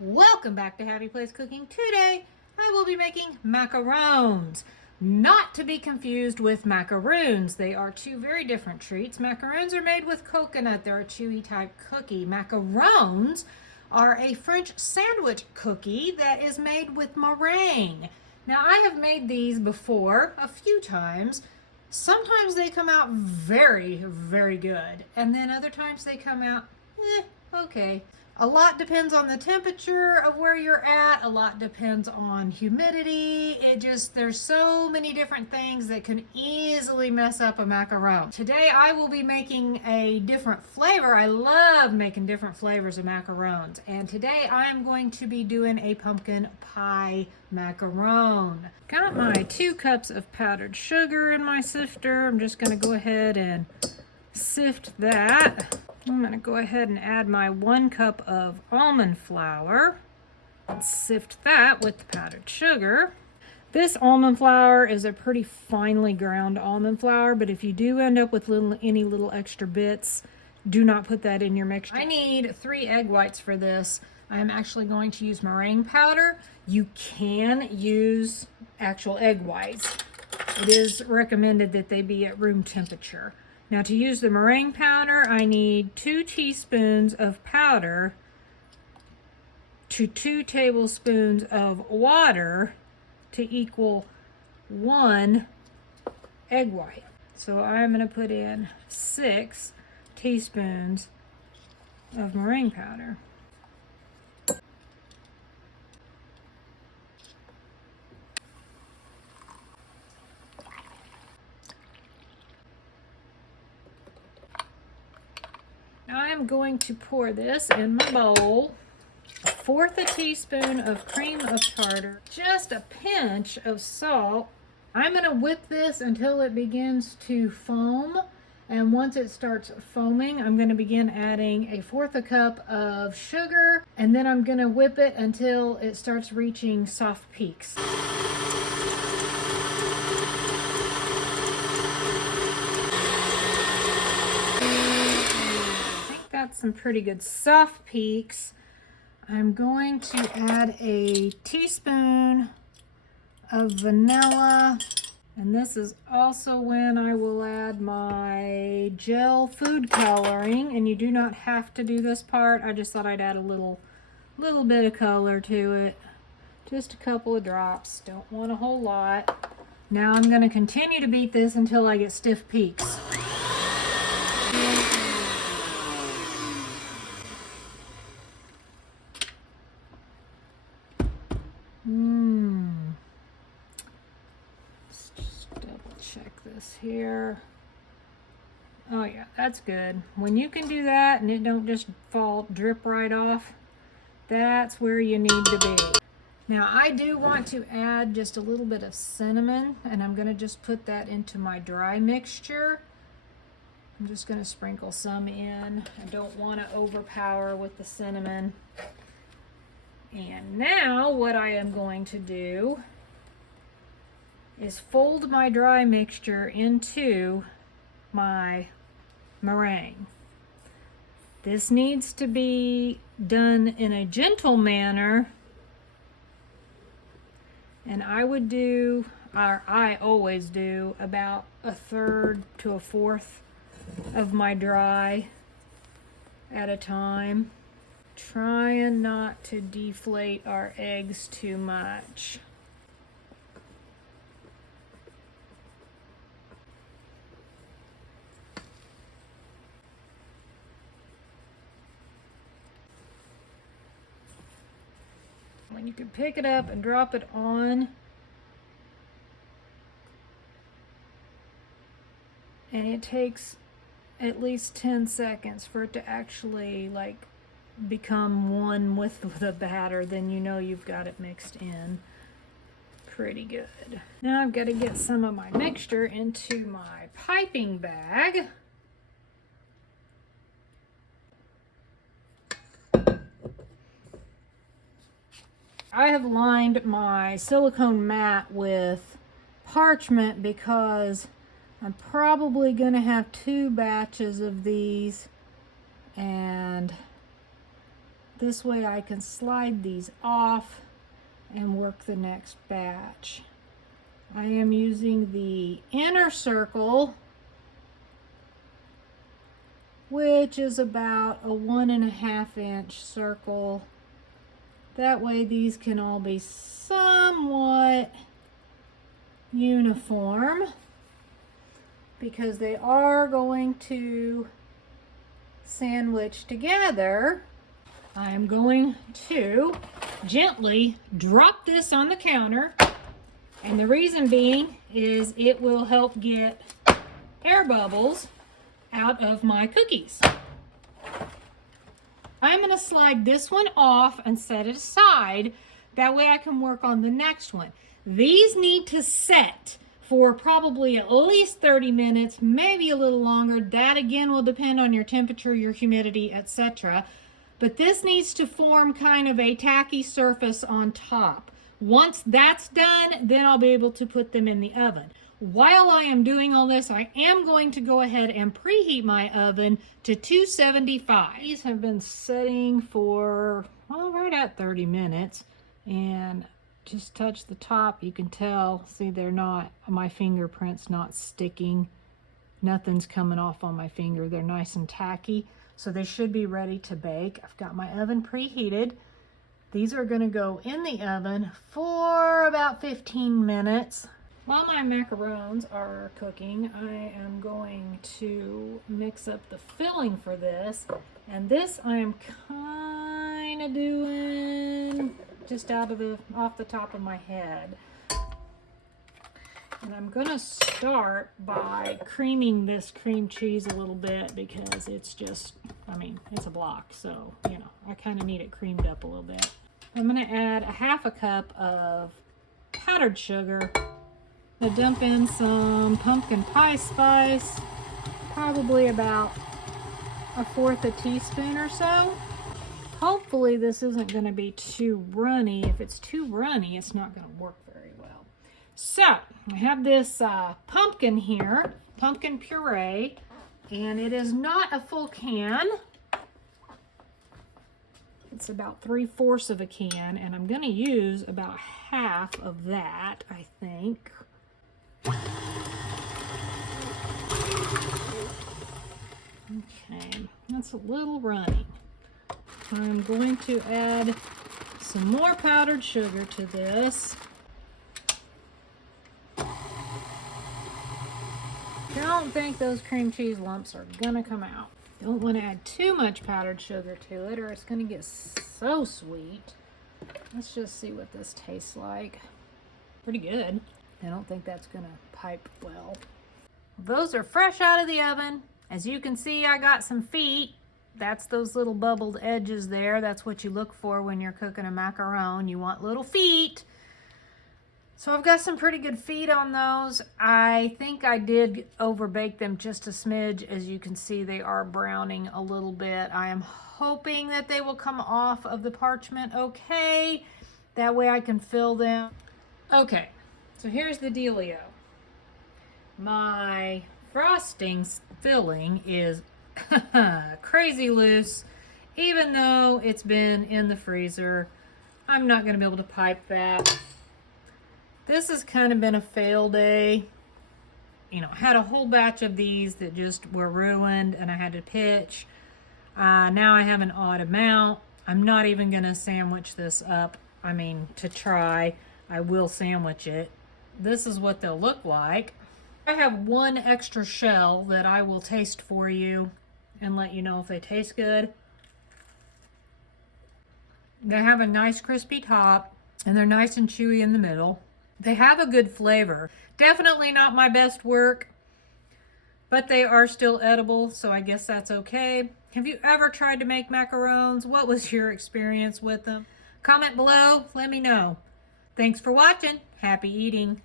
Welcome back to Happy Place Cooking. Today I will be making macarons, not to be confused with macaroons. They are two very different treats. Macarons are made with coconut. They're a chewy type cookie. Macarons are a French sandwich cookie that is made with meringue. Now I have made these before a few times. Sometimes they come out very, very good, and then other times they come out okay. A lot depends on the temperature of where you're at. A lot depends on humidity. There's so many different things that can easily mess up a macaron. Today I will be making a different flavor. I love making different flavors of macarons. And today I am going to be doing a pumpkin pie macaron. Got my 2 cups of powdered sugar in my sifter. I'm just gonna go ahead and sift that. I'm going to go ahead and add my 1 cup of almond flour and sift that with the powdered sugar. This almond flour is a pretty finely ground almond flour, but if you do end up with any little extra bits, do not put that in your mixture. I need 3 egg whites for this. I'm actually going to use meringue powder. You can use actual egg whites. It is recommended that they be at room temperature. Now to use the meringue powder, I need 2 teaspoons of powder to 2 tablespoons of water to equal 1 egg white. So I'm going to put in 6 teaspoons of meringue powder. Now I'm going to pour this in my bowl. 1/4 teaspoon of cream of tartar, just a pinch of salt. I'm going to whip this until it begins to foam, and once it starts foaming, I'm going to begin adding 1/4 cup of sugar, and then I'm going to whip it until it starts reaching soft peaks. Got some pretty good soft peaks. I'm going to add a teaspoon of vanilla, and this is also when I will add my gel food coloring, and you do not have to do this part. I just thought I'd add a little bit of color to it, just a couple of drops, don't want a whole lot. Now I'm going to continue to beat this until I get stiff peaks. Let's just double check this here. Oh yeah, that's good. When you can do that and it don't just drip right off, that's where you need to be. Now I do want to add just a little bit of cinnamon, and I'm going to just put that into my dry mixture. I'm just going to sprinkle some in. I don't want to overpower with the cinnamon. And now what I am going to do is fold my dry mixture into my meringue. This needs to be done in a gentle manner, and I always do about 1/3 to 1/4 of my dry at a time, trying not to deflate our eggs too much. When you can pick it up and drop it on, and it takes at least 10 seconds for it to actually become one with the batter, then you know you've got it mixed in pretty good. Now I've got to get some of my mixture into my piping bag. I have lined my silicone mat with parchment because I'm probably going to have 2 batches of these, and This way I can slide these off and work the next batch. I am using the inner circle, which is about a 1.5 inch circle. That way these can all be somewhat uniform, because they are going to sandwich together. I am going to gently drop this on the counter, and the reason being is it will help get air bubbles out of my cookies. I'm going to slide this one off and set it aside. That way I can work on the next one. These need to set for probably at least 30 minutes, maybe a little longer. That again will depend on your temperature, your humidity, etc. But this needs to form kind of a tacky surface on top. Once that's done, then I'll be able to put them in the oven. While I am doing all this, I am going to go ahead and preheat my oven to 275. These have been setting for, well, right at 30 minutes. And just touch the top, you can tell, see they're not, my fingerprint's not sticking. Nothing's coming off on my finger. They're nice and tacky. So they should be ready to bake. I've got my oven preheated. These are gonna go in the oven for about 15 minutes. While my macarons are cooking, I am going to mix up the filling for this. And this I am kind of doing just off the top of my head. And I'm gonna start by creaming this cream cheese a little bit, because it's just, I mean, it's a block, so, you know, I kind of need it creamed up a little bit. I'm gonna add 1/2 cup of powdered sugar. I'm gonna dump in some pumpkin pie spice, probably about 1/4 teaspoon or so. Hopefully this isn't going to be too runny. If it's too runny, it's not going to work very well. So I have this pumpkin here, pumpkin puree, and it is not a full can. It's about 3/4 of a can, and I'm going to use about half of that, I think. Okay, that's a little runny. I'm going to add some more powdered sugar to this. Don't think those cream cheese lumps are gonna come out. Don't want to add too much powdered sugar to it, or it's gonna get so sweet. Let's just see what this tastes like. Pretty good. I don't think that's gonna pipe well. Those are fresh out of the oven. As you can see, I got some feet. That's those little bubbled edges there. That's what you look for when you're cooking a macaron. You want little feet. So I've got some pretty good feet on those. I think I did overbake them just a smidge. As you can see, they are browning a little bit. I am hoping that they will come off of the parchment okay. That way I can fill them. Okay, so here's the dealio. My frosting filling is crazy loose. Even though it's been in the freezer, I'm not going to be able to pipe that. This has kind of been a fail day. You know, I had a whole batch of these that just were ruined and I had to pitch. Now I have an odd amount. I'm not even going to sandwich this up. I mean, to try, I will sandwich it. This is what they'll look like. I have one extra shell that I will taste for you and let you know if they taste good. They have a nice crispy top and they're nice and chewy in the middle. They have a good flavor. Definitely not my best work, but they are still edible, so I guess that's okay. Have you ever tried to make macarons? What was your experience with them? Comment below, let me know. Thanks for watching. Happy eating.